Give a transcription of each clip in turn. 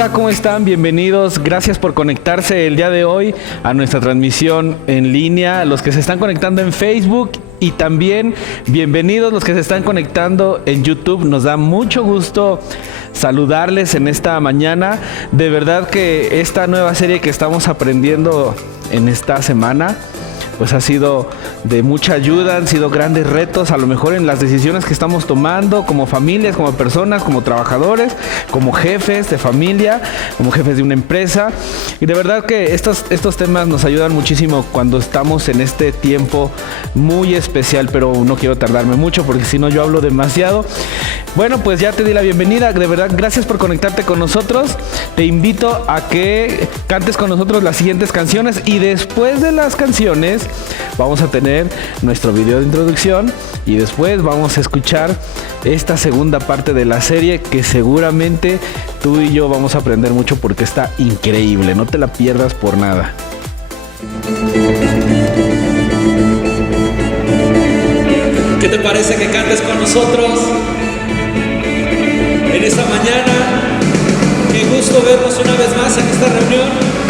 Hola, ¿cómo están? Bienvenidos. Gracias por conectarse el día de hoy a nuestra transmisión en línea. Los que se están conectando en Facebook y también bienvenidos los que se están conectando en YouTube. Nos da mucho gusto saludarles en esta mañana. De verdad que esta nueva serie que estamos aprendiendo en esta semana pues ha sido de mucha ayuda, han sido grandes retos, a lo mejor en las decisiones que estamos tomando como familias, como personas, como trabajadores, como jefes de familia, como jefes de una empresa. Y de verdad que estos temas nos ayudan muchísimo cuando estamos en este tiempo muy especial, pero no quiero tardarme mucho porque si no yo hablo demasiado. Bueno, pues ya te di la bienvenida, de verdad gracias por conectarte con nosotros. Te invito a que cantes con nosotros las siguientes canciones y después de las canciones vamos a tener nuestro video de introducción y después vamos a escuchar esta segunda parte de la serie que seguramente tú y yo vamos a aprender mucho porque está increíble, no te la pierdas por nada. ¿Qué te parece que cantes con nosotros en esta mañana? Qué gusto vernos una vez más en esta reunión.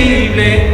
imposible.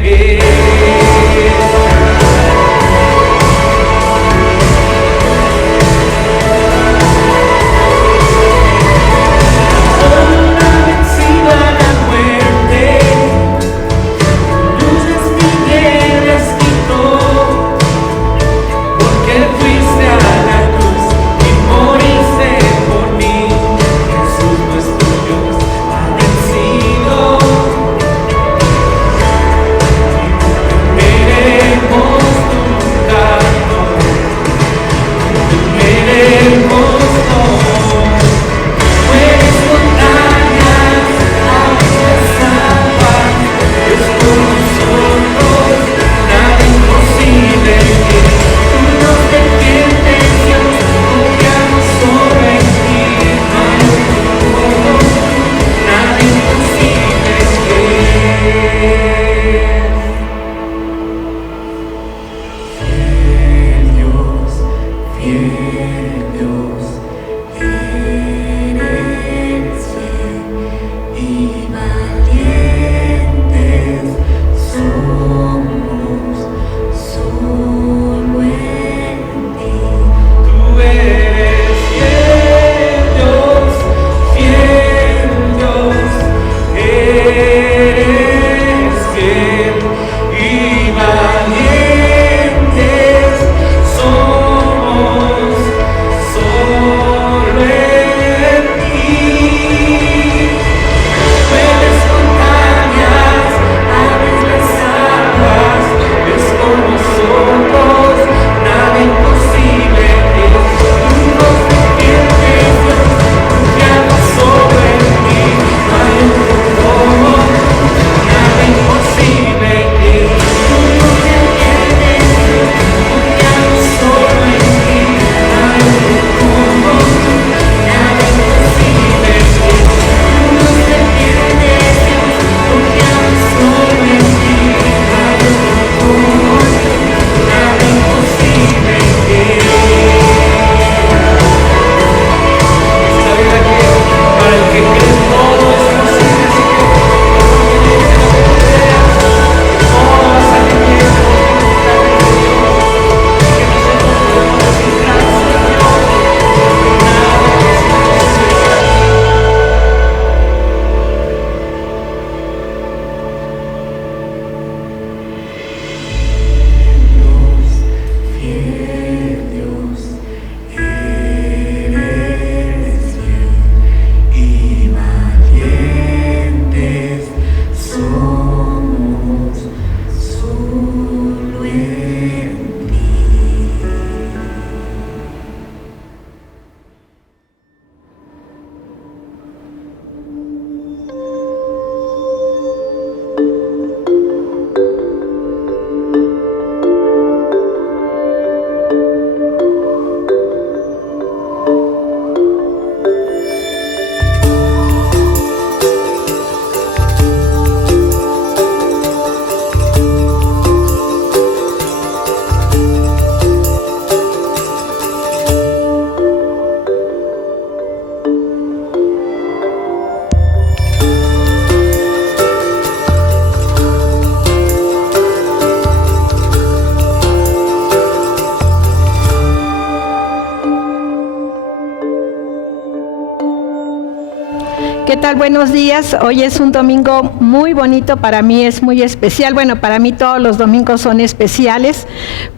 ¿Qué tal? Buenos días. Hoy es un domingo muy bonito, para mí es muy especial. Bueno, para mí todos los domingos son especiales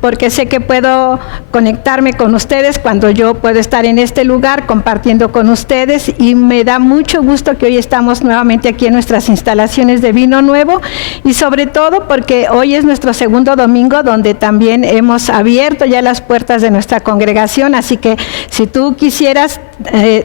porque sé que puedo conectarme con ustedes cuando yo puedo estar en este lugar compartiendo con ustedes, y me da mucho gusto que hoy estamos nuevamente aquí en nuestras instalaciones de Vino Nuevo, y sobre todo porque hoy es nuestro segundo domingo donde también hemos abierto ya las puertas de nuestra congregación. Así que si tú quisieras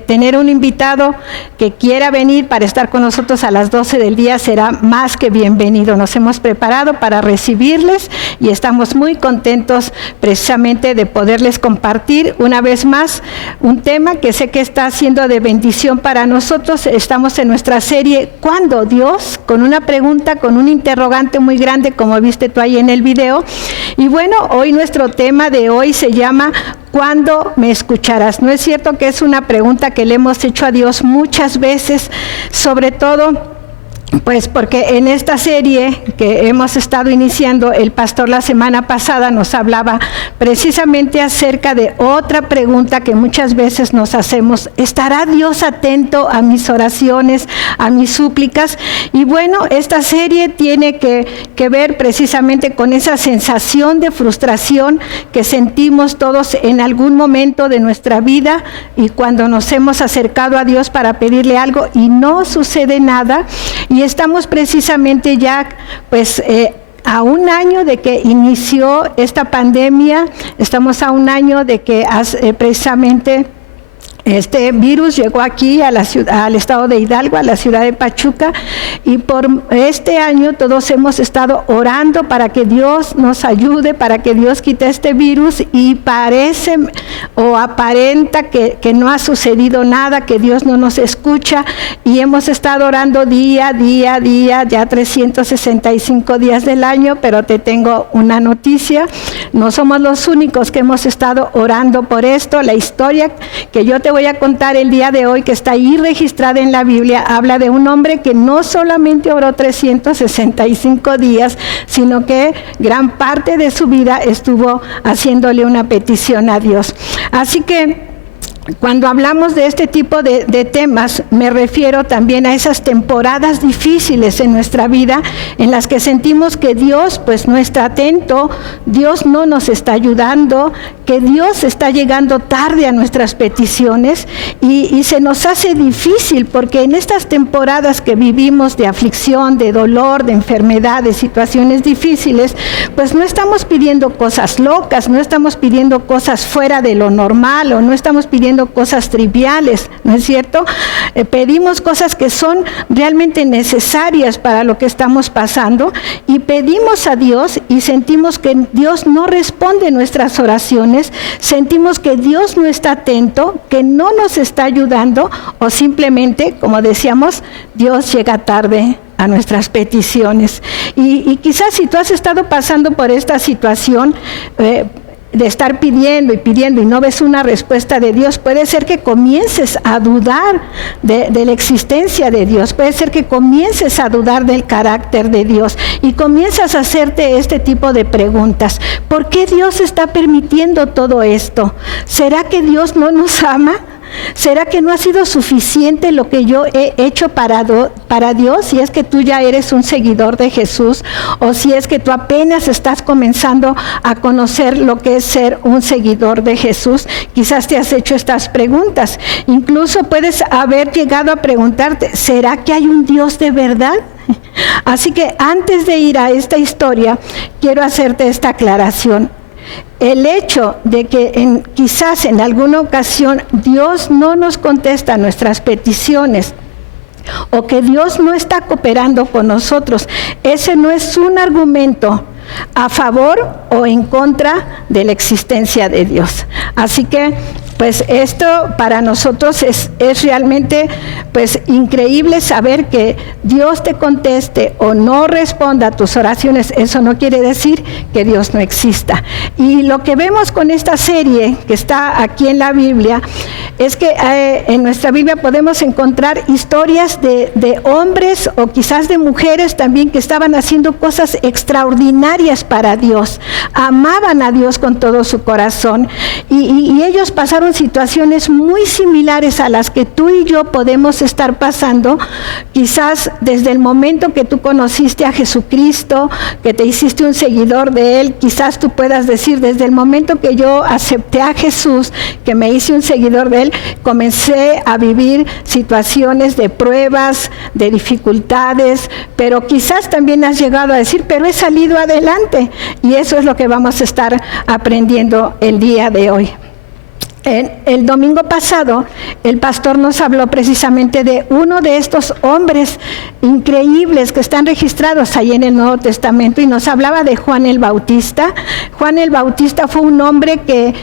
tener un invitado que quiera venir para estar con nosotros a las 12 del día, será más que bienvenido. Nos hemos preparado para recibirles y estamos muy contentos precisamente de poderles compartir una vez más un tema que sé que está siendo de bendición para nosotros. Estamos en nuestra serie ¿Cuándo, Dios?, con una pregunta, con un interrogante muy grande, como viste tú ahí en el video. Y bueno, hoy nuestro tema de hoy se llama ¿cuándo me escucharás? ¿No es cierto que es una pregunta que le hemos hecho a Dios muchas veces, sobre todo Pues porque en esta serie que hemos estado iniciando, el pastor la semana pasada nos hablaba precisamente acerca de otra pregunta que muchas veces nos hacemos: ¿estará Dios atento a mis oraciones, a mis súplicas? Y bueno, esta serie tiene que ver precisamente con esa sensación de frustración que sentimos todos en algún momento de nuestra vida, y cuando nos hemos acercado a Dios para pedirle algo y no sucede nada. Y estamos precisamente ya pues a un año de que inició esta pandemia, estamos a un año de que precisamente este virus llegó aquí a la ciudad, al estado de Hidalgo, a la ciudad de Pachuca, y por este año todos hemos estado orando para que Dios nos ayude, para que Dios quite este virus, y parece o aparenta que no ha sucedido nada, que Dios no nos escucha, y hemos estado orando día a día, ya 365 días del año. Pero te tengo una noticia: no somos los únicos que hemos estado orando por esto. La historia que yo te voy a contar el día de hoy, que está ahí registrada en la Biblia, habla de un hombre que no solamente oró 365 días, sino que gran parte de su vida estuvo haciéndole una petición a Dios. Así que cuando hablamos de este tipo de temas, me refiero también a esas temporadas difíciles en nuestra vida, en las que sentimos que Dios pues no está atento, Dios no nos está ayudando, que Dios está llegando tarde a nuestras peticiones, y se nos hace difícil, porque en estas temporadas que vivimos de aflicción, de dolor, de enfermedad, de situaciones difíciles, pues no estamos pidiendo cosas locas, no estamos pidiendo cosas fuera de lo normal, o no estamos pidiendo cosas triviales, ¿no es cierto? Pedimos cosas que son realmente necesarias para lo que estamos pasando, y pedimos a Dios y sentimos que Dios no responde nuestras oraciones, sentimos que Dios no está atento, que no nos está ayudando, o simplemente, como decíamos, Dios llega tarde a nuestras peticiones. Y quizás si tú has estado pasando por esta situación, de estar pidiendo y no ves una respuesta de Dios, puede ser que comiences a dudar de la existencia de Dios, puede ser que comiences a dudar del carácter de Dios, y comienzas a hacerte este tipo de preguntas: ¿por qué Dios está permitiendo todo esto? ¿Será que Dios no nos ama? ¿Será que no ha sido suficiente lo que yo he hecho para Dios? Si es que tú ya eres un seguidor de Jesús, o si es que tú apenas estás comenzando a conocer lo que es ser un seguidor de Jesús, quizás te has hecho estas preguntas. Incluso puedes haber llegado a preguntarte: ¿será que hay un Dios de verdad? Así que antes de ir a esta historia, quiero hacerte esta aclaración. El hecho de que quizás en alguna ocasión Dios no nos contesta nuestras peticiones, o que Dios no está cooperando con nosotros, ese no es un argumento a favor o en contra de la existencia de Dios. Así que pues esto para nosotros es realmente pues increíble saber que Dios te conteste o no responda a tus oraciones. Eso no quiere decir que Dios no exista. Y lo que vemos con esta serie que está aquí en la Biblia es que en nuestra Biblia podemos encontrar historias de hombres o quizás de mujeres también que estaban haciendo cosas extraordinarias para Dios, amaban a Dios con todo su corazón, y ellos pasaron situaciones muy similares a las que tú y yo podemos estar pasando, quizás desde el momento que tú conociste a Jesucristo, que te hiciste un seguidor de Él. Quizás tú puedas decir: desde el momento que yo acepté a Jesús, que me hice un seguidor de Él, comencé a vivir situaciones de pruebas, de dificultades, pero quizás también has llegado a decir: pero he salido adelante. Y eso es lo que vamos a estar aprendiendo el día de hoy. El domingo pasado, el pastor nos habló precisamente de uno de estos hombres increíbles que están registrados ahí en el Nuevo Testamento, y nos hablaba de Juan el Bautista. Juan el Bautista fue un hombre que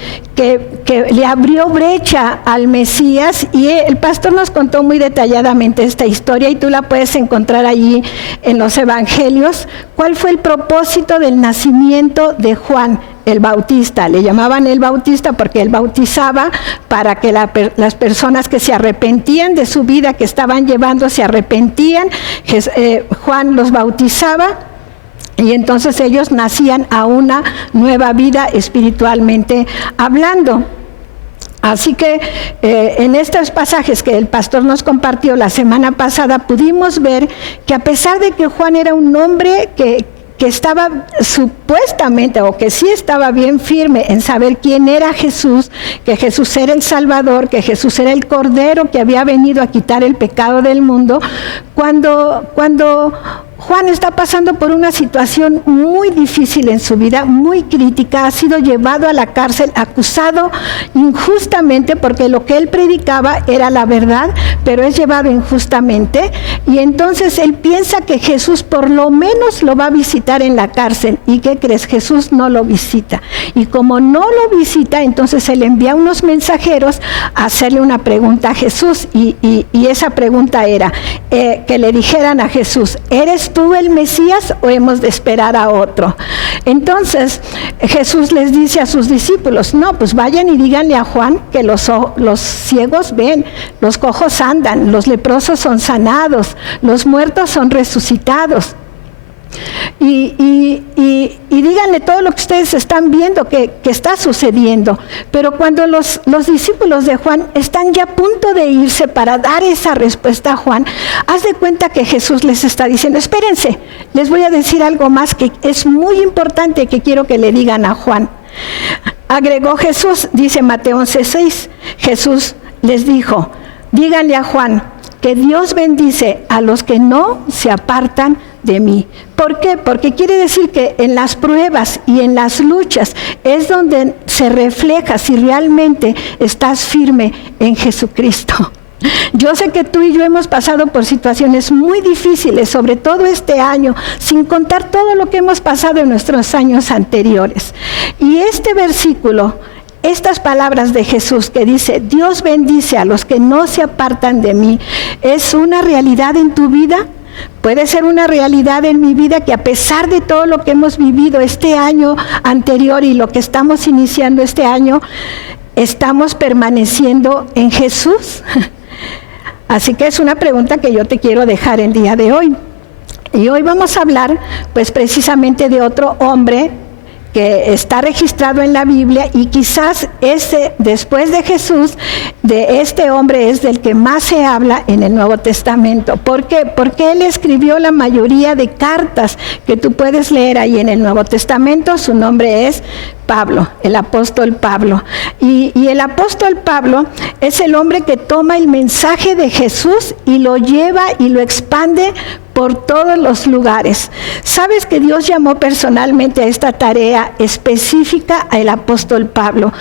le abrió brecha al Mesías, y el pastor nos contó muy detalladamente esta historia, y tú la puedes encontrar allí en los evangelios. ¿Cuál fue el propósito del nacimiento de Juan el Bautista. Le llamaban el Bautista porque él bautizaba para que las personas que se arrepentían de su vida que estaban llevando, se arrepentían. Juan los bautizaba y entonces ellos nacían a una nueva vida espiritualmente hablando. Así que en estos pasajes que el pastor nos compartió la semana pasada, pudimos ver que a pesar de que Juan era un hombre que estaba supuestamente, o que sí estaba bien firme en saber quién era Jesús, que Jesús era el Salvador, que Jesús era el Cordero que había venido a quitar el pecado del mundo, cuando Juan está pasando por una situación muy difícil en su vida, muy crítica, ha sido llevado a la cárcel, acusado injustamente, porque lo que él predicaba era la verdad, pero es llevado injustamente, y entonces él piensa que Jesús por lo menos lo va a visitar en la cárcel. ¿Y qué crees? Jesús no lo visita, y como no lo visita, entonces él envía unos mensajeros a hacerle una pregunta a Jesús, y esa pregunta era que le dijeran a Jesús: ¿eres tú el Mesías o hemos de esperar a otro? Entonces Jesús les dice a sus discípulos: no, pues vayan y díganle a Juan que los ciegos ven, los cojos andan, los leprosos son sanados, los muertos son resucitados. Y díganle todo lo que ustedes están viendo que está sucediendo. Pero cuando los discípulos de Juan están ya a punto de irse para dar esa respuesta a Juan, haz de cuenta que Jesús les está diciendo: espérense, les voy a decir algo más que es muy importante, que quiero que le digan a Juan. Agregó Jesús, dice Mateo 11:6, Jesús les dijo: díganle a Juan que Dios bendice a los que no se apartan de mí. ¿Por qué? Porque quiere decir que en las pruebas y en las luchas es donde se refleja si realmente estás firme en Jesucristo. Yo sé que tú y yo hemos pasado por situaciones muy difíciles, sobre todo este año, sin contar todo lo que hemos pasado en nuestros años anteriores. Y este versículo, estas palabras de Jesús que dice: Dios bendice a los que no se apartan de mí, ¿es una realidad en tu vida? Puede ser una realidad en mi vida, que a pesar de todo lo que hemos vivido este año anterior y lo que estamos iniciando este año, ¿estamos permaneciendo en Jesús? Así que es una pregunta que yo te quiero dejar el día de hoy. Y hoy vamos a hablar pues precisamente de otro hombre que está registrado en la Biblia, y quizás después de Jesús, de este hombre es del que más se habla en el Nuevo Testamento. ¿Por qué? Porque él escribió la mayoría de cartas que tú puedes leer ahí en el Nuevo Testamento. Su nombre es Pablo, el apóstol Pablo. Y el apóstol Pablo es el hombre que toma el mensaje de Jesús y lo lleva y lo expande por todos los lugares. ¿Sabes que Dios llamó personalmente a esta tarea específica al apóstol Pablo?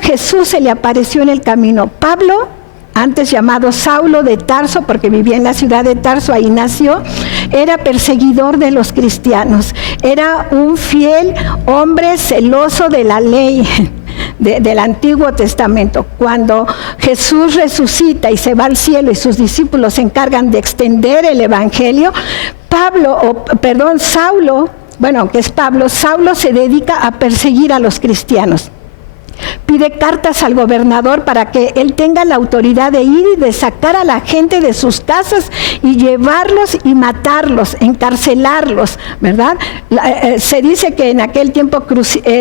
Jesús se le apareció en el camino. Pablo, antes llamado Saulo de Tarso, porque vivía en la ciudad de Tarso, ahí nació, era perseguidor de los cristianos. Era un fiel hombre celoso de la ley del Antiguo Testamento. Cuando Jesús resucita y se va al cielo y sus discípulos se encargan de extender el evangelio, Saulo, que es Pablo, Saulo se dedica a perseguir a los cristianos. Pide cartas al gobernador para que él tenga la autoridad de ir y de sacar a la gente de sus casas y llevarlos y matarlos, encarcelarlos, ¿verdad? Se dice que en aquel tiempo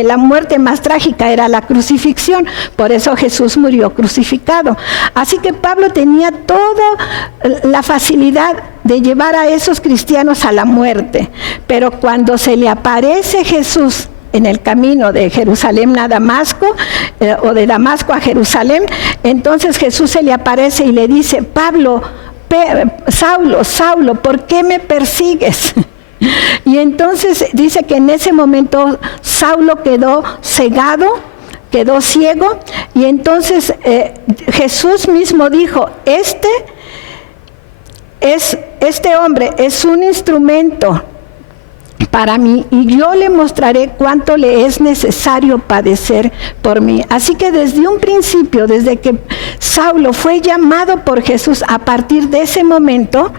la muerte más trágica era la crucifixión, por eso Jesús murió crucificado. Así que Pablo tenía toda la facilidad de llevar a esos cristianos a la muerte, pero cuando se le aparece Jesús en el camino de Jerusalén a Damasco, o de Damasco a Jerusalén, entonces Jesús se le aparece y le dice: Saulo, Saulo, ¿por qué me persigues? Y entonces dice que en ese momento Saulo quedó cegado, quedó ciego, y entonces Jesús mismo dijo: este hombre es un instrumento. para mí, y yo le mostraré cuánto le es necesario padecer por mí. Así que desde un principio, desde que Saulo fue llamado por Jesús, a partir de ese momento,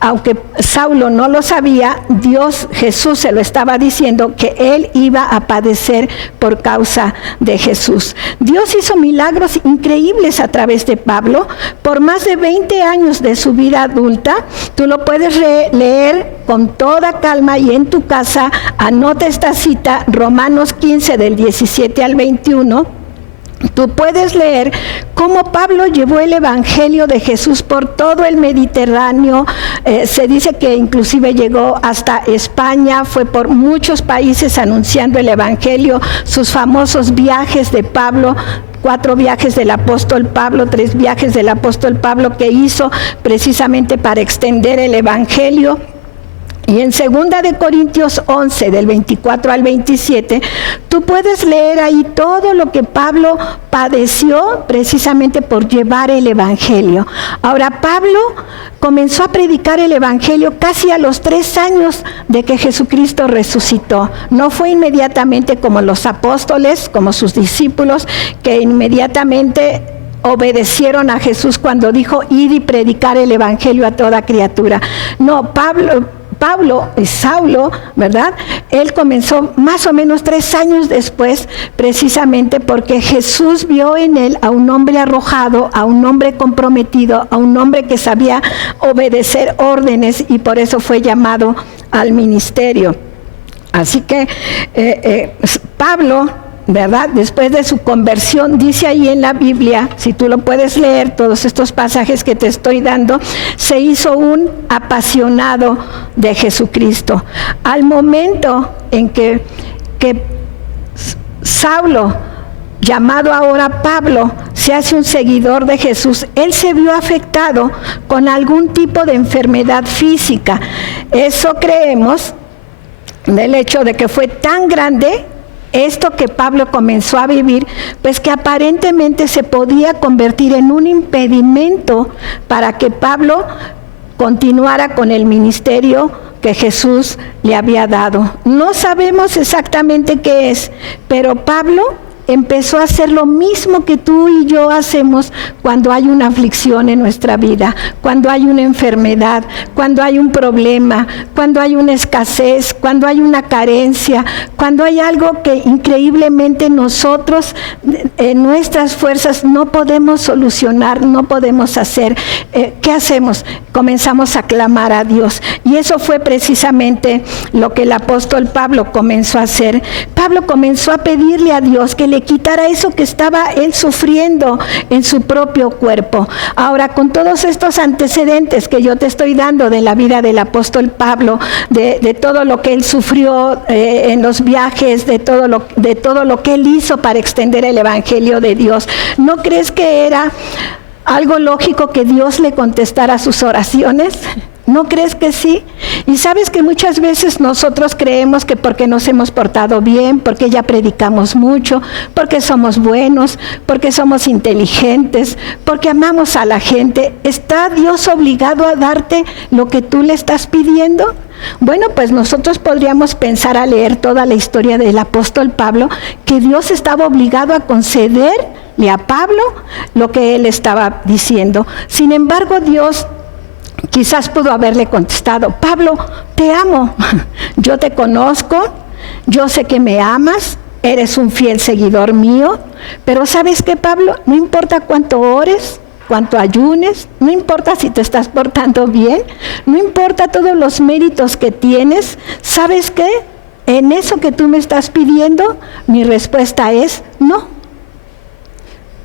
aunque Saulo no lo sabía, Jesús se lo estaba diciendo, que él iba a padecer por causa de Jesús. Dios hizo milagros increíbles a través de Pablo por más de 20 años de su vida adulta. Tú lo puedes leer con toda calma, y en tu casa anota esta cita, Romanos 15 del 17 al 21. Tú puedes leer cómo Pablo llevó el evangelio de Jesús por todo el Mediterráneo. Se dice que inclusive llegó hasta España, fue por muchos países anunciando el evangelio. Sus famosos viajes de Pablo, 4 viajes del apóstol Pablo, 3 viajes del apóstol Pablo que hizo precisamente para extender el evangelio. Y en 2 de Corintios 11, del 24 al 27, tú puedes leer ahí todo lo que Pablo padeció precisamente por llevar el evangelio. Ahora, Pablo comenzó a predicar el evangelio casi a los 3 años de que Jesucristo resucitó. No fue inmediatamente como los apóstoles, como sus discípulos, que inmediatamente obedecieron a Jesús cuando dijo, id y predicar el evangelio a toda criatura. No, Saulo, ¿verdad? Él comenzó más o menos 3 años después, precisamente porque Jesús vio en él a un hombre arrojado, a un hombre comprometido, a un hombre que sabía obedecer órdenes, y por eso fue llamado al ministerio. Así que Pablo, ¿verdad? Después de su conversión, dice ahí en la Biblia, si tú lo puedes leer, todos estos pasajes que te estoy dando, se hizo un apasionado de Jesucristo. Al momento en que Saulo, llamado ahora Pablo, se hace un seguidor de Jesús, él se vio afectado con algún tipo de enfermedad física. Eso creemos del hecho de que fue tan grande esto que Pablo comenzó a vivir, pues que aparentemente se podía convertir en un impedimento para que Pablo continuara con el ministerio que Jesús le había dado. No sabemos exactamente qué es, pero Pablo empezó a hacer lo mismo que tú y yo hacemos cuando hay una aflicción en nuestra vida, cuando hay una enfermedad, cuando hay un problema, cuando hay una escasez, cuando hay una carencia, cuando hay algo que increíblemente nosotros en nuestras fuerzas no podemos solucionar, no podemos hacer. ¿Qué hacemos? Comenzamos a clamar a Dios, y eso fue precisamente lo que el apóstol Pablo comenzó a hacer. Pablo comenzó a pedirle a Dios que le quitara eso que estaba él sufriendo en su propio cuerpo. Ahora, con todos estos antecedentes que yo te estoy dando de la vida del apóstol Pablo, de todo lo que él sufrió en los viajes, de todo lo que él hizo para extender el evangelio de Dios, ¿no crees que era algo lógico que Dios le contestara sus oraciones? ¿No crees que sí? Y sabes que muchas veces nosotros creemos que porque nos hemos portado bien, porque ya predicamos mucho, porque somos buenos, porque somos inteligentes, porque amamos a la gente, ¿está Dios obligado a darte lo que tú le estás pidiendo? Bueno, pues nosotros podríamos pensar al leer toda la historia del apóstol Pablo que Dios estaba obligado a concederle a Pablo lo que él estaba diciendo. Sin embargo, Dios quizás pudo haberle contestado, Pablo, te amo, yo te conozco, yo sé que me amas, eres un fiel seguidor mío, pero ¿sabes qué, Pablo? No importa cuánto ores, cuánto ayunes, no importa si te estás portando bien, no importa todos los méritos que tienes, ¿sabes qué? En eso que tú me estás pidiendo, mi respuesta es no.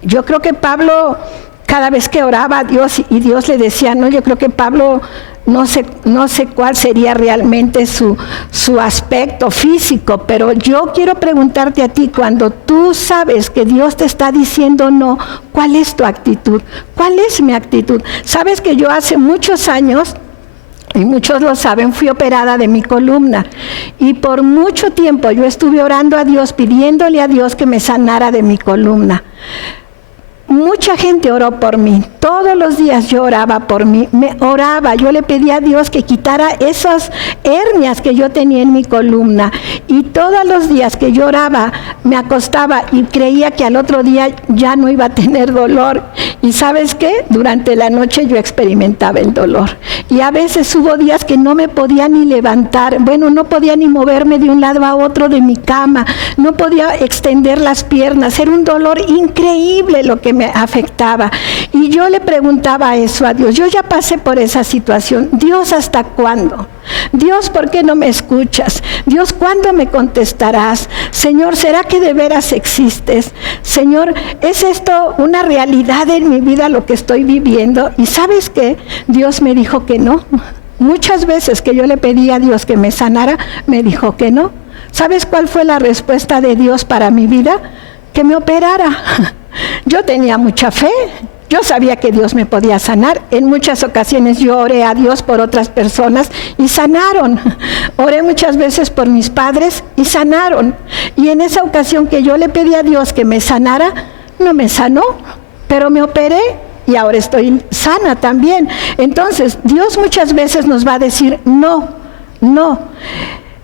Yo creo que Pablo, cada vez que oraba a Dios y Dios le decía no, yo creo que Pablo no sé cuál sería realmente su aspecto físico, pero yo quiero preguntarte a ti, cuando tú sabes que Dios te está diciendo no, ¿cuál es tu actitud? ¿Cuál es mi actitud? Sabes que yo hace muchos años, y muchos lo saben, fui operada de mi columna, y por mucho tiempo yo estuve orando a Dios, pidiéndole a Dios que me sanara de mi columna. mucha gente oró por mí. Todos los días yo oraba por mí. Yo le pedía a Dios que quitara esas hernias que yo tenía en mi columna. Y todos los días que yo oraba, me acostaba y creía que al otro día ya no iba a tener dolor. Y ¿sabes qué? Durante la noche yo experimentaba el dolor. Y a veces hubo días que no me podía ni levantar. Bueno, no podía ni moverme de un lado a otro de mi cama. No podía extender las piernas. Era un dolor increíble lo que me afectaba. Y yo le preguntaba eso a Dios. Yo ya pasé por esa situación. Dios, ¿hasta cuándo? Dios, ¿por qué no me escuchas? Dios, ¿cuándo me contestarás? Señor, ¿será que de veras existes? Señor, ¿es esto una realidad en mi vida lo que estoy viviendo? Y ¿sabes qué? Dios me dijo que no. Muchas veces que yo le pedí a Dios que me sanara, me dijo que no. ¿Sabes cuál fue la respuesta de Dios para mi vida? Que me operara. Yo tenía mucha fe. Yo sabía que Dios me podía sanar. En muchas ocasiones yo oré a Dios por otras personas y sanaron. Oré muchas veces por mis padres y sanaron. Y en esa ocasión que yo le pedí a Dios que me sanara, no me sanó, pero me operé y ahora estoy sana también. Entonces, Dios muchas veces nos va a decir no, no.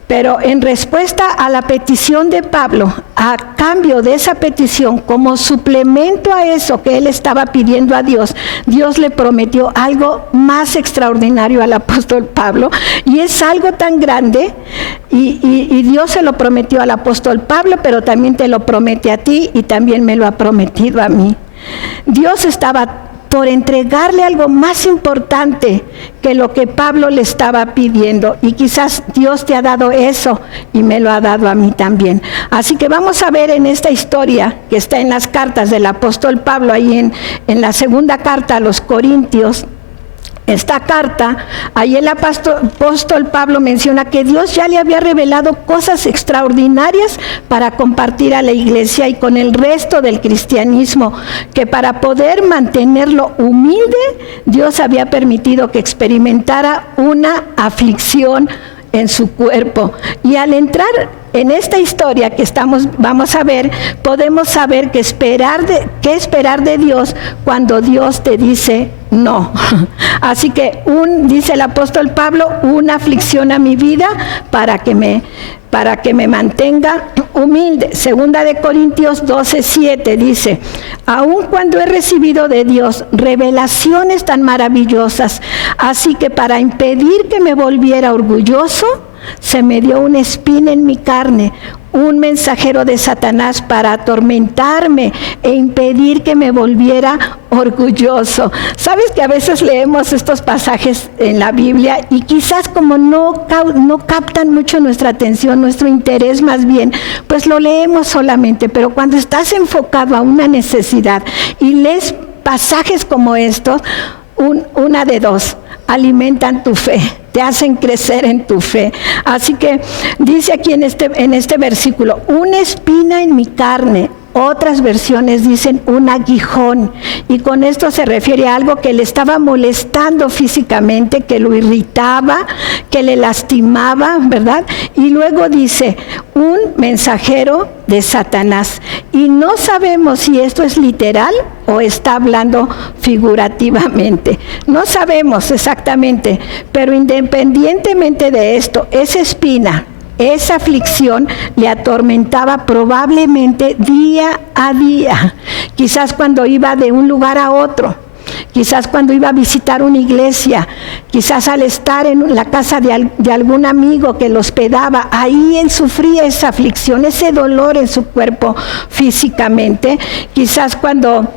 Pero en respuesta a la petición de Pablo, a cambio de esa petición, como suplemento a eso que él estaba pidiendo a Dios, Dios le prometió algo más extraordinario al apóstol Pablo, y es algo tan grande, y Dios se lo prometió al apóstol Pablo, pero también te lo promete a ti, y también me lo ha prometido a mí. Dios estaba por entregarle algo más importante que lo que Pablo le estaba pidiendo. Y quizás Dios te ha dado eso y me lo ha dado a mí también. Así que vamos a ver en esta historia que está en las cartas del apóstol Pablo, ahí en la segunda carta a los Corintios. Esta carta, ahí el apóstol Pablo menciona que Dios ya le había revelado cosas extraordinarias para compartir a la iglesia y con el resto del cristianismo, que para poder mantenerlo humilde, Dios había permitido que experimentara una aflicción en su cuerpo. Y al entrar en esta historia que vamos a ver, podemos saber qué esperar de Dios cuando Dios te dice no. Así que dice el apóstol Pablo, una aflicción a mi vida para que me mantenga humilde. Segunda de Corintios 12:7 dice, aun cuando he recibido de Dios revelaciones tan maravillosas, así que para impedir que me volviera orgulloso, se me dio una espina en mi carne, un mensajero de Satanás para atormentarme e impedir que me volviera orgulloso. ¿Sabes que a veces leemos estos pasajes en la Biblia y quizás como no captan mucho nuestra atención, nuestro interés más bien, pues lo leemos solamente, pero cuando estás enfocado a una necesidad y lees pasajes como estos, una de dos: alimentan tu fe, te hacen crecer en tu fe. Así que dice aquí en este versículo, una espina en mi carne. Otras versiones dicen un aguijón, y con esto se refiere a algo que le estaba molestando físicamente, que lo irritaba, que le lastimaba, ¿verdad? Y luego dice un mensajero de Satanás, y no sabemos si esto es literal o está hablando figurativamente. No sabemos exactamente, pero independientemente de esto, esa espina, esa aflicción le atormentaba probablemente día a día. Quizás cuando iba de un lugar a otro, quizás cuando iba a visitar una iglesia, quizás al estar en la casa de algún amigo que lo hospedaba, ahí él sufría esa aflicción, ese dolor en su cuerpo físicamente. Quizás cuando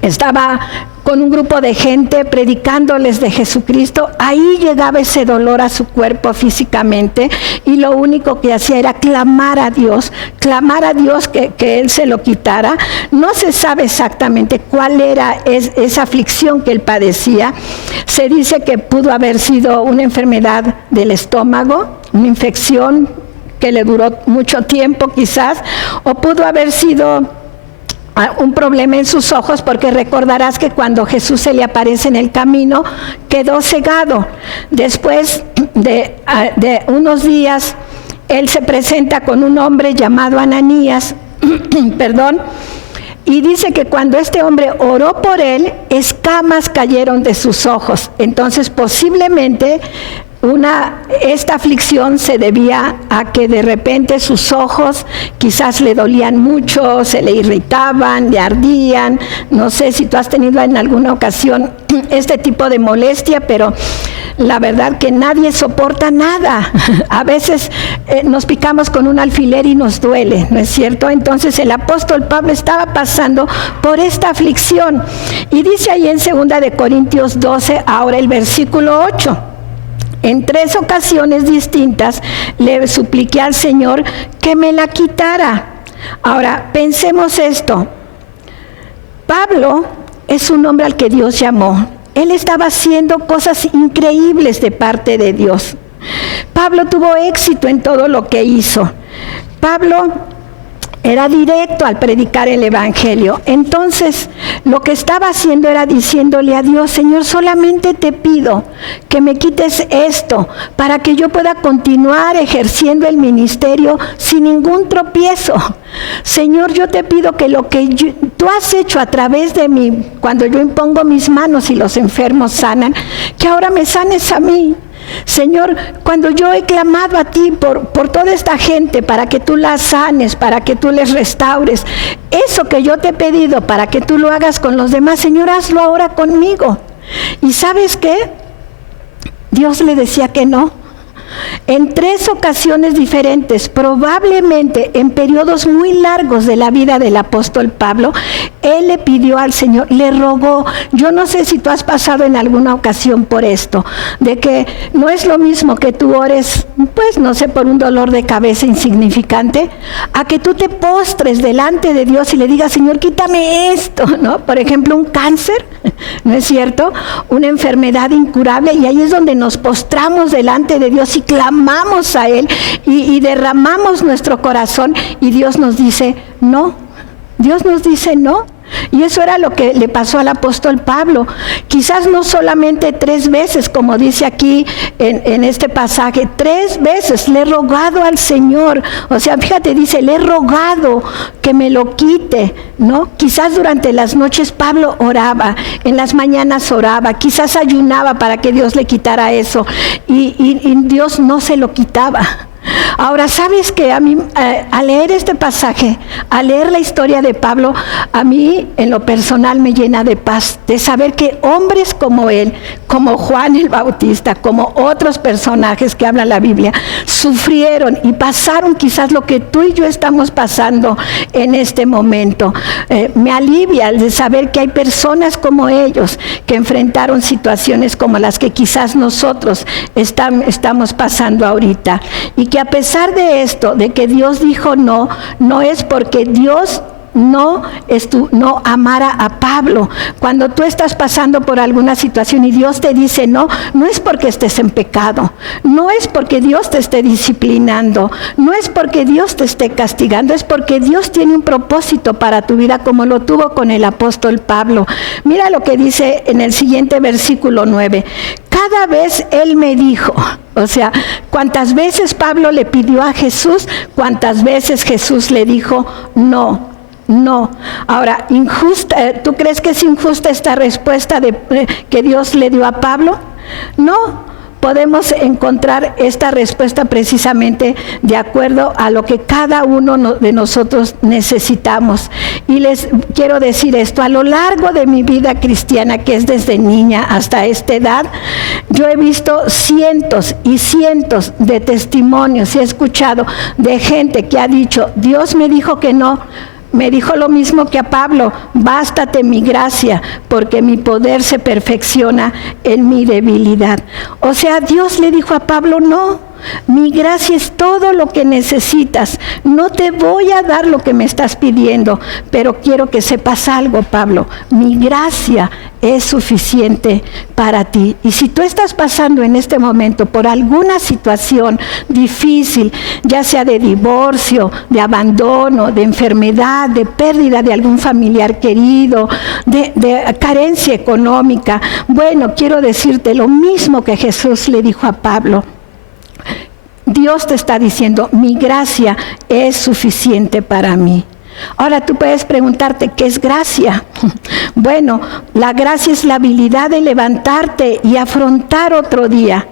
estaba con un grupo de gente predicándoles de Jesucristo, ahí llegaba ese dolor a su cuerpo físicamente, y lo único que hacía era clamar a Dios que Él se lo quitara. No se sabe exactamente cuál era esa aflicción que él padecía. Se dice que pudo haber sido una enfermedad del estómago, una infección que le duró mucho tiempo quizás, o pudo haber sido un problema en sus ojos, porque recordarás que cuando Jesús se le aparece en el camino, quedó cegado. Después de unos días, él se presenta con un hombre llamado Ananías, Y dice que cuando este hombre oró por él, escamas cayeron de sus ojos. Entonces posiblemente esta aflicción se debía a que de repente sus ojos quizás le dolían mucho, se le irritaban, le ardían. No sé si tú has tenido en alguna ocasión este tipo de molestia, pero la verdad que nadie soporta nada. A veces nos picamos con un alfiler y nos duele, ¿no es cierto? Entonces el apóstol Pablo estaba pasando por esta aflicción. Y dice ahí en 2 de Corintios 12, ahora el versículo 8. En 3 ocasiones distintas le supliqué al Señor que me la quitara. Ahora, pensemos esto. Pablo es un hombre al que Dios llamó. Él estaba haciendo cosas increíbles de parte de Dios. Pablo tuvo éxito en todo lo que hizo. Pablo era directo al predicar el evangelio. Entonces, lo que estaba haciendo era diciéndole a Dios: Señor, solamente te pido que me quites esto para que yo pueda continuar ejerciendo el ministerio sin ningún tropiezo. Señor, yo te pido que lo que tú has hecho a través de mí, cuando yo impongo mis manos y los enfermos sanan, que ahora me sanes a mí. Señor, cuando yo he clamado a ti por toda esta gente para que tú la sanes, para que tú les restaures, eso que yo te he pedido para que tú lo hagas con los demás, Señor, hazlo ahora conmigo. ¿Y sabes qué? Dios le decía que no. En 3 ocasiones diferentes, probablemente en periodos muy largos de la vida del apóstol Pablo, él le pidió al Señor, le rogó. Yo no sé si tú has pasado en alguna ocasión por esto, de que no es lo mismo que tú ores, pues no sé, por un dolor de cabeza insignificante, a que tú te postres delante de Dios y le digas: Señor, quítame esto, ¿no? Por ejemplo, un cáncer, ¿no es cierto? Una enfermedad incurable, y ahí es donde nos postramos delante de Dios y clamamos a Él y derramamos nuestro corazón, y Dios nos dice no. Dios nos dice no. Y eso era lo que le pasó al apóstol Pablo. Quizás no solamente 3 veces, como dice aquí en este pasaje, 3 veces le he rogado al Señor. O sea, fíjate, dice, le he rogado que me lo quite, ¿no? Quizás durante las noches Pablo oraba, en las mañanas oraba, quizás ayunaba para que Dios le quitara eso, y Dios no se lo quitaba. Ahora, ¿sabes qué? A mí, al leer este pasaje, al leer la historia de Pablo, a mí en lo personal me llena de paz, de saber que hombres como él, como Juan el Bautista, como otros personajes que habla la Biblia, sufrieron y pasaron quizás lo que tú y yo estamos pasando en este momento. Me alivia el de saber que hay personas como ellos que enfrentaron situaciones como las que quizás nosotros estamos pasando ahorita, y que a pesar de esto, de que Dios dijo no, no es porque Dios no amara a Pablo. Cuando tú estás pasando por alguna situación y Dios te dice no, no es porque estés en pecado, no es porque Dios te esté disciplinando, no es porque Dios te esté castigando, es porque Dios tiene un propósito para tu vida, como lo tuvo con el apóstol Pablo. Mira lo que dice en el siguiente versículo 9. Cada vez él me dijo, o sea, cuántas veces Pablo le pidió a Jesús, cuántas veces Jesús le dijo no. No. Ahora, ¿tú crees que es injusta esta respuesta que Dios le dio a Pablo? No. Podemos encontrar esta respuesta precisamente de acuerdo a lo que cada uno de nosotros necesitamos. Y les quiero decir esto: a lo largo de mi vida cristiana, que es desde niña hasta esta edad, yo he visto cientos y cientos de testimonios y he escuchado de gente que ha dicho: Dios me dijo que no. Me dijo lo mismo que a Pablo: bástate mi gracia, porque mi poder se perfecciona en mi debilidad. O sea, Dios le dijo a Pablo: no, mi gracia es todo lo que necesitas. No te voy a dar lo que me estás pidiendo, pero quiero que sepas algo, Pablo: mi gracia es suficiente para ti. Y si tú estás pasando en este momento por alguna situación difícil, ya sea de divorcio, de abandono, de enfermedad, de pérdida de algún familiar querido, de carencia económica, bueno, quiero decirte lo mismo que Jesús le dijo a Pablo. Dios te está diciendo: mi gracia es suficiente para mí. Ahora tú puedes preguntarte, ¿qué es gracia? Bueno, la gracia es la habilidad de levantarte y afrontar otro día.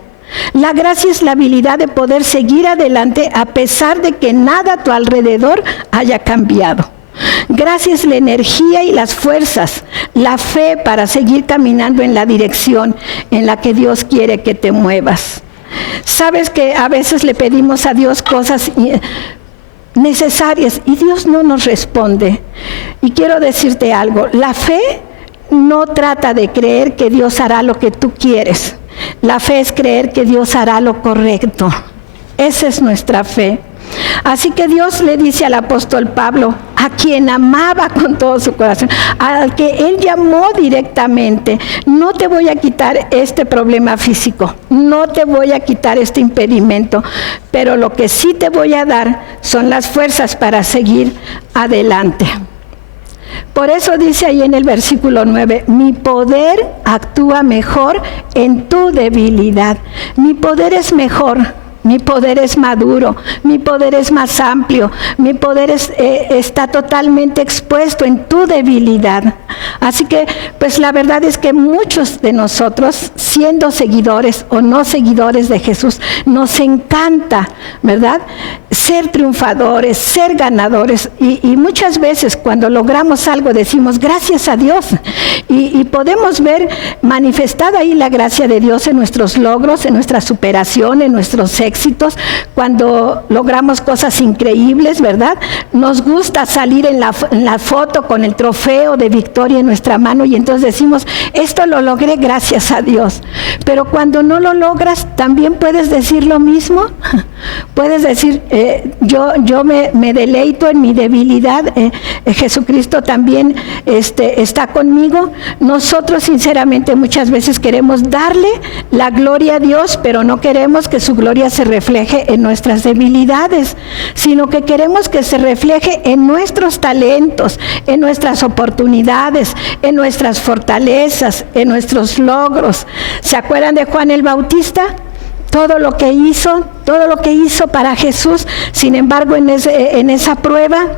La gracia es la habilidad de poder seguir adelante a pesar de que nada a tu alrededor haya cambiado. Gracia es la energía y las fuerzas, la fe para seguir caminando en la dirección en la que Dios quiere que te muevas. Sabes que a veces le pedimos a Dios cosas necesarias y Dios no nos responde. Y quiero decirte algo, la fe no trata de creer que Dios hará lo que tú quieres. La fe es creer que Dios hará lo correcto. Esa es nuestra fe. Así que Dios le dice al apóstol Pablo, a quien amaba con todo su corazón, al que Él llamó directamente, no te voy a quitar este problema físico, no te voy a quitar este impedimento, pero lo que sí te voy a dar son las fuerzas para seguir adelante. Por eso dice ahí en el versículo 9, mi poder actúa mejor en tu debilidad. Mi poder es mejor, mi poder es maduro, mi poder es más amplio, mi poder está totalmente expuesto en tu debilidad. Así que, pues la verdad es que muchos de nosotros, siendo seguidores o no seguidores de Jesús, nos encanta, ¿verdad?, ser triunfadores, ser ganadores. Y muchas veces cuando logramos algo decimos, gracias a Dios. Y podemos ver manifestada ahí la gracia de Dios en nuestros logros, en nuestra superación, en nuestros éxitos, cuando logramos cosas increíbles, ¿verdad? Nos gusta salir en la foto con el trofeo de victoria en nuestra mano y entonces decimos, esto lo logré gracias a Dios. Pero cuando no lo logras, también puedes decir lo mismo. Puedes decir, yo me deleito en mi debilidad, Jesucristo también está conmigo. Nosotros sinceramente muchas veces queremos darle la gloria a Dios, pero no queremos que su gloria se refleje en nuestras debilidades, sino que queremos que se refleje en nuestros talentos, en nuestras oportunidades, en nuestras fortalezas, en nuestros logros. ¿Se acuerdan de Juan el Bautista? Todo lo que hizo para Jesús. Sin embargo, en esa prueba,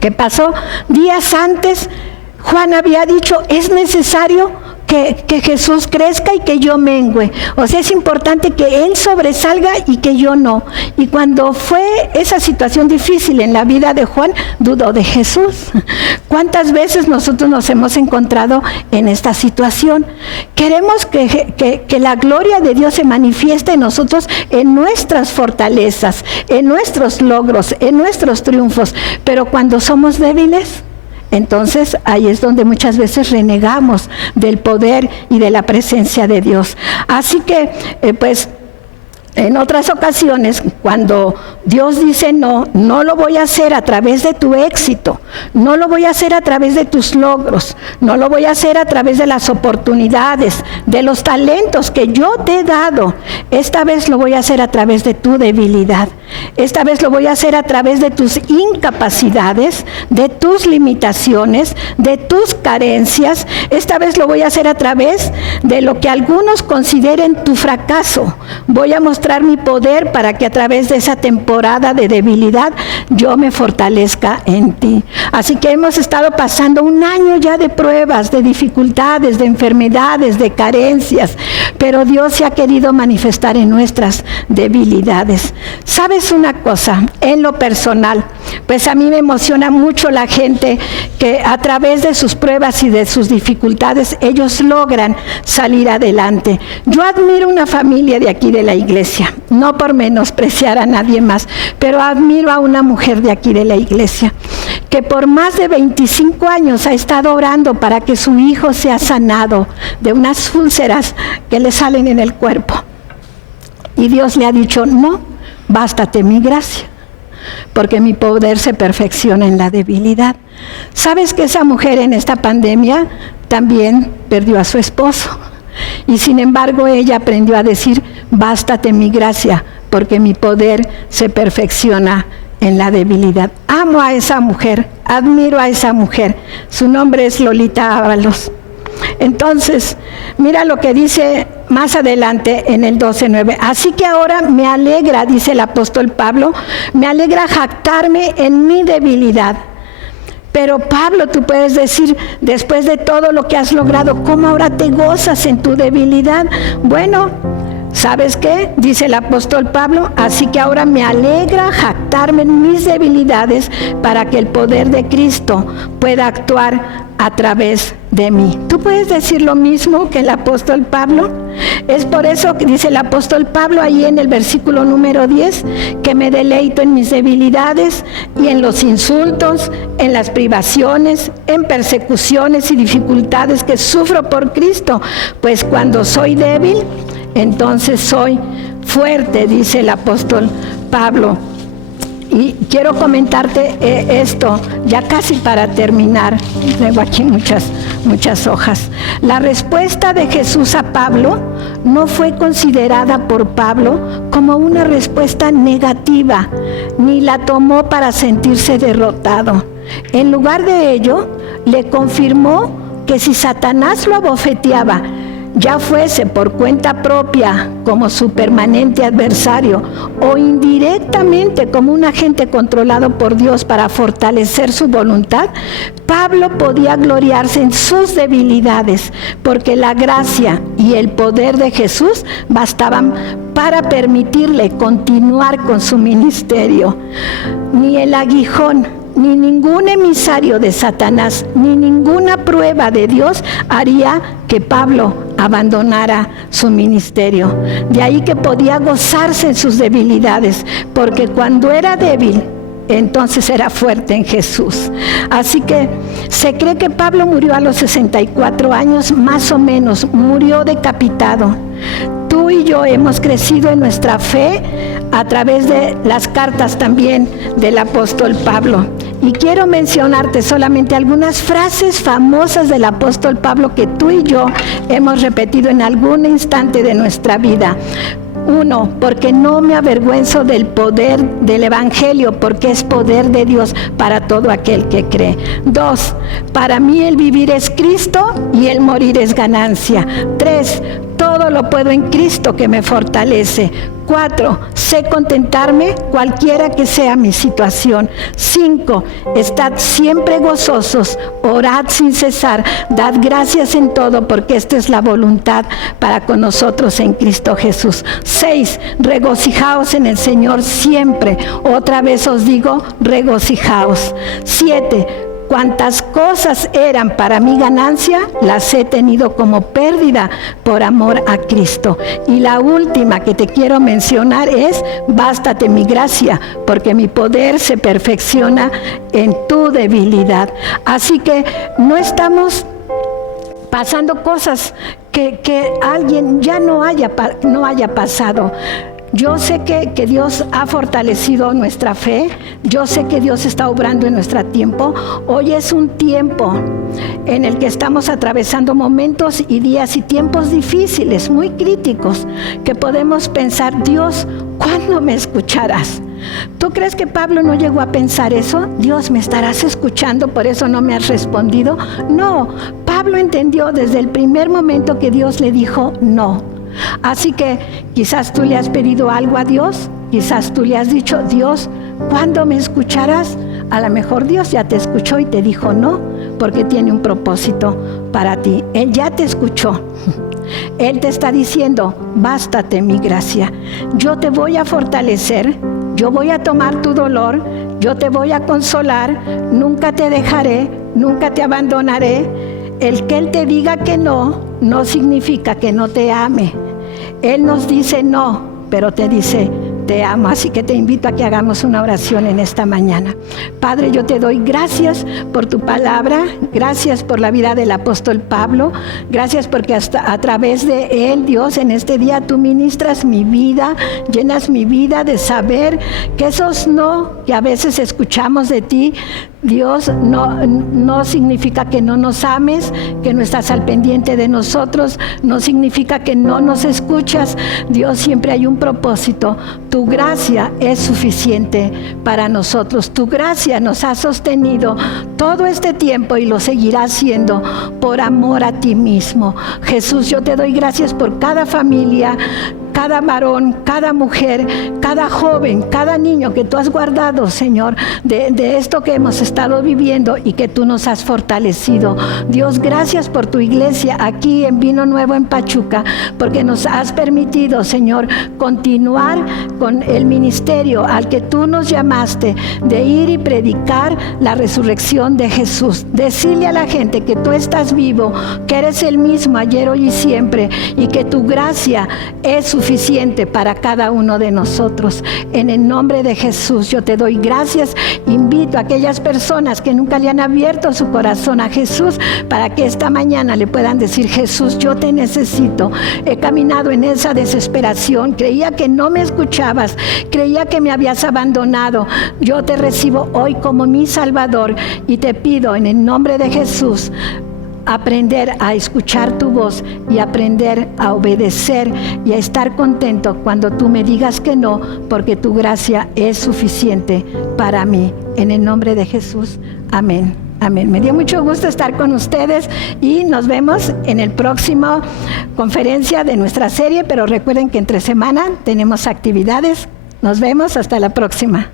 ¿qué pasó? Días antes, Juan había dicho, es necesario que Jesús crezca y que yo mengüe. O sea, es importante que Él sobresalga y que yo no. Y cuando fue esa situación difícil en la vida de Juan, dudó de Jesús. ¿Cuántas veces nosotros nos hemos encontrado en esta situación? Queremos que la gloria de Dios se manifieste en nosotros, en nuestras fortalezas, en nuestros logros, en nuestros triunfos. Pero cuando somos débiles, entonces ahí es donde muchas veces renegamos del poder y de la presencia de Dios. Así que, en otras ocasiones, cuando Dios dice no lo voy a hacer a través de tu éxito, no lo voy a hacer a través de tus logros, no lo voy a hacer a través de las oportunidades, de los talentos que yo te he dado. Esta vez lo voy a hacer a través de tu debilidad. Esta vez lo voy a hacer a través de tus incapacidades, de tus limitaciones, de tus carencias. Esta vez lo voy a hacer a través de lo que algunos consideren tu fracaso. Voy a mostrar mi poder para que a través de esa temporada de debilidad yo me fortalezca en ti. Así que hemos estado pasando un año ya de pruebas, de dificultades, de enfermedades, de carencias, pero Dios se ha querido manifestar en nuestras debilidades. ¿Sabes una cosa? En lo personal, pues a mí me emociona mucho la gente que a través de sus pruebas y de sus dificultades ellos logran salir adelante. Yo admiro una familia de aquí de la iglesia, no por menospreciar a nadie más, pero admiro a una mujer de aquí de la iglesia que por más de 25 años ha estado orando para que su hijo sea sanado de unas úlceras que le salen en el cuerpo. Y Dios le ha dicho, no, bástate mi gracia, porque mi poder se perfecciona en la debilidad. ¿Sabes que esa mujer en esta pandemia también perdió a su esposo? Y sin embargo ella aprendió a decir, bástate mi gracia, porque mi poder se perfecciona en la debilidad. Amo a esa mujer, admiro a esa mujer. Su nombre es Lolita Ábalos. Entonces, mira lo que dice más adelante en el 12:9. Así que ahora me alegra, dice el apóstol Pablo, me alegra jactarme en mi debilidad, Pero Pablo, tú puedes decir, después de todo lo que has logrado, ¿cómo ahora te gozas en tu debilidad? Bueno, ¿sabes qué? Dice el apóstol Pablo, así que ahora me alegra jactarme en mis debilidades para que el poder de Cristo pueda actuar a través de mí. ¿Tú puedes decir lo mismo que el apóstol Pablo? Es por eso que dice el apóstol Pablo ahí en el versículo número 10, que me deleito en mis debilidades y en los insultos, en las privaciones, en persecuciones y dificultades que sufro por Cristo, pues cuando soy débil, entonces soy fuerte, dice el apóstol Pablo. Y quiero comentarte esto, ya casi para terminar. Tengo aquí muchas hojas. La respuesta de Jesús a Pablo no fue considerada por Pablo como una respuesta negativa, ni la tomó para sentirse derrotado. En lugar de ello, le confirmó que si Satanás lo abofeteaba, ya fuese por cuenta propia como su permanente adversario o indirectamente como un agente controlado por Dios para fortalecer su voluntad, Pablo podía gloriarse en sus debilidades, porque la gracia y el poder de Jesús bastaban para permitirle continuar con su ministerio. Ni el aguijón, ni ningún emisario de Satanás, ni ninguna prueba de Dios haría que Pablo abandonara su ministerio. De ahí que podía gozarse en sus debilidades, porque cuando era débil, entonces era fuerte en Jesús. Así que se cree que Pablo murió a los 64 años, más o menos, murió decapitado. Tú y yo hemos crecido en nuestra fe a través de las cartas también del apóstol Pablo. Y quiero mencionarte solamente algunas frases famosas del apóstol Pablo que tú y yo hemos repetido en algún instante de nuestra vida. 1, porque no me avergüenzo del poder del Evangelio, porque es poder de Dios para todo aquel que cree. 2, para mí el vivir es Cristo y el morir es ganancia. 3, todo lo puedo en Cristo que me fortalece. 4, sé contentarme cualquiera que sea mi situación. 5, estad siempre gozosos, orad sin cesar, dad gracias en todo, porque esta es la voluntad para con nosotros en Cristo Jesús. 6, regocijaos en el Señor siempre. Otra vez os digo, regocijaos. 7, cuantas cosas eran para mi ganancia, las he tenido como pérdida por amor a Cristo. Y la última que te quiero mencionar es, bástate mi gracia, porque mi poder se perfecciona en tu debilidad. Así que no estamos pasando cosas que alguien ya no haya pasado. Yo sé que Dios ha fortalecido nuestra fe. Yo sé que Dios está obrando en nuestro tiempo. Hoy es un tiempo en el que estamos atravesando momentos y días y tiempos difíciles, muy críticos, que podemos pensar, Dios, ¿cuándo me escucharás? ¿Tú crees que Pablo no llegó a pensar eso? Dios, ¿me estarás escuchando? ¿Por eso no me has respondido? No, Pablo entendió desde el primer momento que Dios le dijo no. Así que quizás tú le has pedido algo a Dios, quizás tú le has dicho, Dios, ¿cuándo me escucharás? A lo mejor Dios ya te escuchó y te dijo no, porque tiene un propósito para ti. Él ya te escuchó. Él te está diciendo, bástate mi gracia. Yo te voy a fortalecer, yo voy a tomar tu dolor, yo te voy a consolar, nunca te dejaré, nunca te abandonaré. El que Él te diga que no, no significa que no te ame. Él nos dice no, pero te dice te amo. Así que te invito a que hagamos una oración en esta mañana. Padre, yo te doy gracias por tu palabra, gracias por la vida del apóstol Pablo, gracias porque hasta a través de él, Dios, en este día tú ministras mi vida, llenas mi vida de saber que esos no que a veces escuchamos de ti, Dios, no significa que no nos ames, que no estás al pendiente de nosotros, no significa que no nos escuchas. Dios, siempre hay un propósito. Tu gracia es suficiente para nosotros. Tu gracia nos ha sostenido todo este tiempo y lo seguirá haciendo por amor a ti mismo. Jesús, yo te doy gracias por cada familia, cada varón, cada mujer, cada joven, cada niño que tú has guardado, Señor, de esto que hemos estado viviendo y que tú nos has fortalecido. Dios, gracias por tu iglesia aquí en Vino Nuevo en Pachuca, porque nos has permitido, Señor, continuar con el ministerio al que tú nos llamaste, de ir y predicar la resurrección de Jesús. Decirle a la gente que tú estás vivo, que eres el mismo ayer, hoy y siempre, y que tu gracia es suficiente para cada uno de nosotros. En el nombre de Jesús yo te doy gracias. Invito a aquellas personas que nunca le han abierto su corazón a Jesús, para que esta mañana le puedan decir: Jesús, yo te necesito. He caminado en esa desesperación, creía que no me escuchabas, creía que me habías abandonado. Yo te recibo hoy como mi Salvador y te pido en el nombre de Jesús aprender a escuchar tu voz y aprender a obedecer y a estar contento cuando tú me digas que no, porque tu gracia es suficiente para mí. En el nombre de Jesús, amén. Amén. Me dio mucho gusto estar con ustedes y nos vemos en el próximo conferencia de nuestra serie, pero recuerden que entre semana tenemos actividades. Nos vemos, hasta la próxima.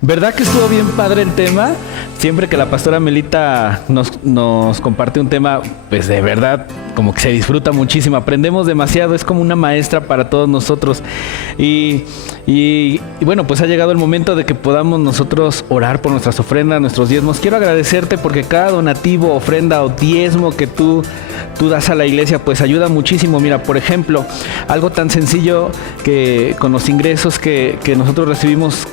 ¿Verdad que estuvo bien padre el tema? Siempre que la pastora Melita nos comparte un tema, pues de verdad, como que se disfruta muchísimo, aprendemos demasiado, es como una maestra para todos nosotros. Y bueno, pues ha llegado el momento de que podamos nosotros orar por nuestras ofrendas, nuestros diezmos. Quiero agradecerte porque cada donativo, ofrenda o diezmo que tú das a la iglesia, pues ayuda muchísimo. Mira, por ejemplo, algo tan sencillo que con los ingresos que nosotros recibimos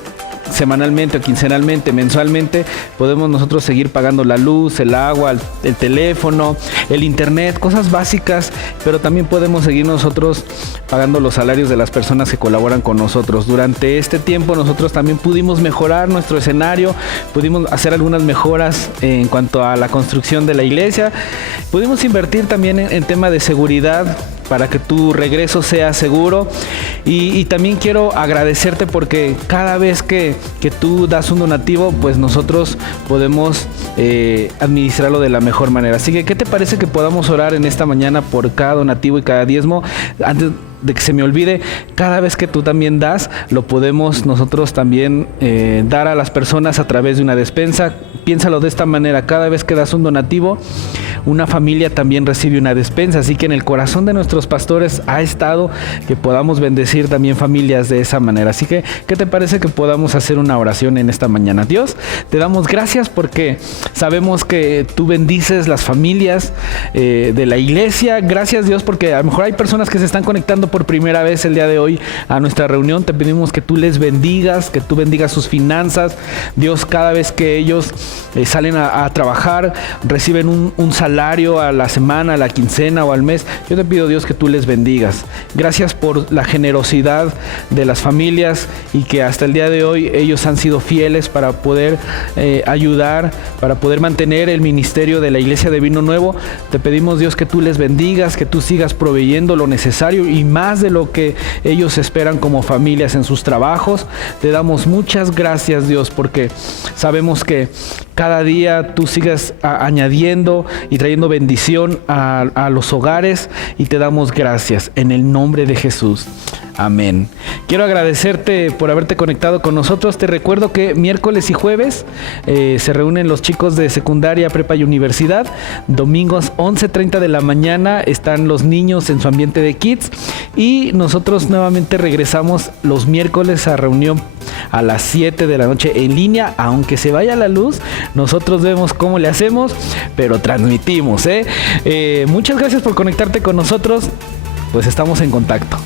semanalmente o quincenalmente, mensualmente, podemos nosotros seguir pagando la luz, el agua, el teléfono, el internet, cosas básicas, pero también podemos seguir nosotros pagando los salarios de las personas que colaboran con nosotros. Durante este tiempo nosotros también pudimos mejorar nuestro escenario, pudimos hacer algunas mejoras en cuanto a la construcción de la iglesia, pudimos invertir también en tema de seguridad para que tu regreso sea seguro. Y también quiero agradecerte porque cada vez que tú das un donativo, pues nosotros podemos administrarlo de la mejor manera. Así que, ¿qué te parece que podamos orar en esta mañana por cada donativo y cada diezmo? Antes de que se me olvide, cada vez que tú también das, lo podemos nosotros también dar a las personas a través de una despensa. Piénsalo de esta manera: cada vez que das un donativo, una familia también recibe una despensa. Así que en el corazón de nuestros pastores ha estado que podamos bendecir también familias de esa manera. Así que, ¿qué te parece que podamos hacer una oración en esta mañana? Dios, te damos gracias porque sabemos que tú bendices las familias de la iglesia. Gracias, Dios, porque a lo mejor hay personas que se están conectando por primera vez el día de hoy a nuestra reunión. Te pedimos que tú les bendigas, que tú bendigas sus finanzas. Dios, cada vez que ellos salen a trabajar, reciben un salario a la semana, a la quincena o al mes, yo te pido, Dios, que tú les bendigas. Gracias por la generosidad de las familias y que hasta el día de hoy ellos han sido fieles para poder ayudar, para poder mantener el ministerio de la iglesia de Vino Nuevo. Te pedimos, Dios, que tú les bendigas, que tú sigas proveyendo lo necesario y más de lo que ellos esperan como familias en sus trabajos. Te damos muchas gracias, Dios, porque sabemos que cada día tú sigas añadiendo y trayendo bendición a los hogares, y te damos gracias en el nombre de Jesús. Amén. Quiero agradecerte por haberte conectado con nosotros. Te recuerdo que miércoles y jueves se reúnen los chicos de secundaria, prepa y universidad. Domingos 11:30 de la mañana están los niños en su ambiente de kids. Y nosotros nuevamente regresamos los miércoles a reunión a las 7 de la noche en línea. Aunque se vaya la luz, nosotros vemos cómo le hacemos, pero transmitimos. Muchas gracias por conectarte con nosotros. Pues estamos en contacto.